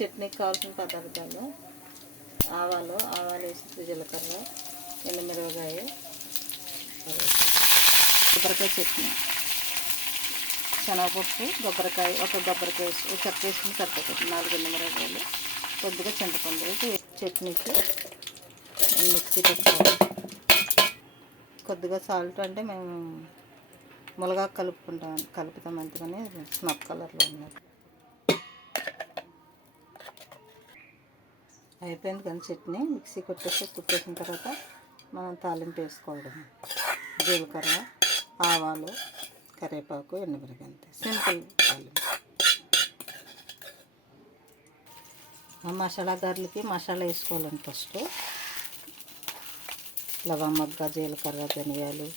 చట్నీకి కావాల్సిన పదార్థాలు: ఆవాలు వేసి, జీలకర్ర, ఎండుమిరపకాయ, కొబ్బరికాయ చట్నీ, శనగపప్పు, కొబ్బరికాయ, ఒక కొబ్బరికాయ చెక్క వేసుకుని సరిపోతుంది, 4 ఎండుమిరపకాయలు, కొద్దిగా చింతపండు. చట్నీకి మిక్సీ పెట్టుకోవాలి. కొద్దిగా సాల్ట్, అంటే మేము ములగా కలుపుతాం అంతగానే స్నఫ్ కలర్లో ఉన్నది. అయిపోయింది కానీ చట్నీ మిక్సీ కుట్టేసిన తర్వాత మనం తాలింపు వేసుకోవడం: జీలకర్ర, ఆవాలు, కరివేపాకు, ఎండుమిరపకాయ. అంతే, సింపుల్ తాలింపు. మసాలా గారెలకి మసాలా వేసుకోవాలండి. ఫస్ట్ లవంగ, జీలకర్ర, ధనియాలు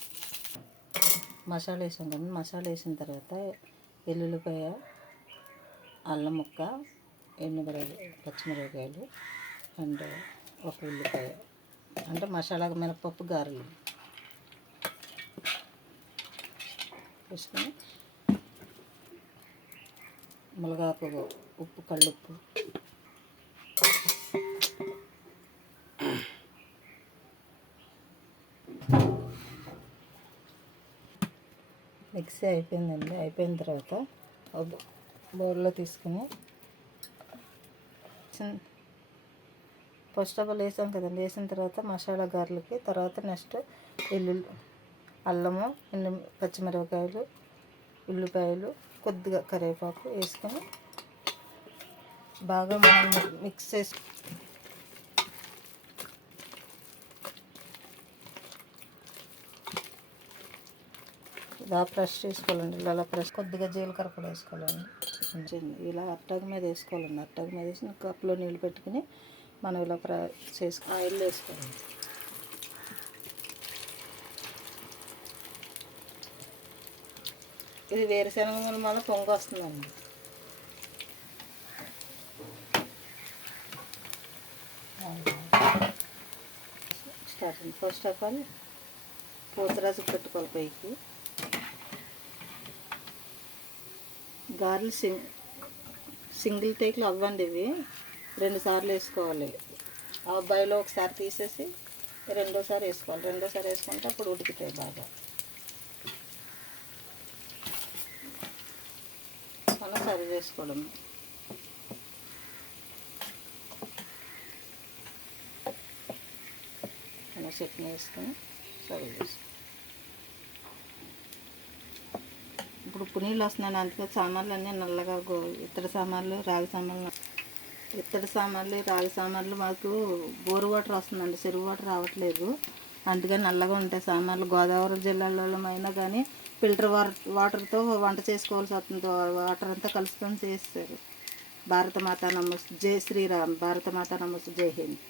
మసాలా వేసాం కదా. మసాలా వేసిన తర్వాత వెల్లుల్లిపాయ, అల్లం ముక్క, ఎండుమిరపకాయ, పచ్చిమిరపకాయలు అండ్ ఒక ఉల్లిపాయ, అంటే మసాలా మినపప్పు గారెలు వేసుకొని, మునగాకు, ఉప్పు, కళ్ళుప్పు, మిక్సీ అయిపోయిందండి. అయిపోయిన తర్వాత బౌల్లో తీసుకుని ఫస్ట్ ఆఫ్ ఆల్ వేసాం కదండి. వేసిన తర్వాత మసాలా గారెలకి తర్వాత నెక్స్ట్ అల్లము, పచ్చిమిరపకాయలు, ఉల్లిపాయలు, కొద్దిగా కరివేపాకు వేసుకొని బాగా మనం మిక్స్ చేసి ఇలా ప్రెస్ చేసుకోవాలండి. ఇలా ప్రెస్, కొద్దిగా జీలకర్ర కూడా వేసుకోవాలండి. ఇలా అట్టాకు మీద వేసుకోవాలండి. అట్టాకు మీద వేసి కప్పులో నీళ్ళు పెట్టుకుని మనం ఇలా ఆయిల్ వేసుకోవాలి. ఇది వేరుశనగ వల్ల పొంగు వస్తుందండి. Starting first of all Potharaju పెట్టుకోవాలి పైకి. గారెలు సింగిల్ టేక్లో అవ్వండి. ఇవి 2 సార్లు వేసుకోవాలి. ఆ అబ్బాయిలో ఒకసారి తీసేసి రెండోసారి వేసుకోవాలి. రెండోసారి వేసుకుంటే అప్పుడు ఉడుకుతాయి బాగా. మనం సర్వ్ చేసుకోవడం. అలా చట్నీ వేసుకొని సర్వ్ చేసుకోవాలి. ఇప్పుడు ఉప్పు నీళ్ళు వస్తున్నాయి, అందుకే సామాన్లు అన్నీ నల్లగా ఇత్తడి సామాన్లు, రాగి సామాన్లు మాకు బోరు వాటర్ వస్తుందండి, చెరువు వాటర్ రావట్లేదు. అందుకని నల్లగా ఉంటాయి సామాన్లు. గోదావరి జిల్లాలో అయినా కానీ ఫిల్టర్ వాటర్తో వంట చేసుకోవాల్సి వస్తుంది. వాటర్ అంతా కలుసుకొని చేస్తారు. భారత మాతా నమస్తే, జై శ్రీరామ్, భారత మాతా నమస్తే, జై హింద్.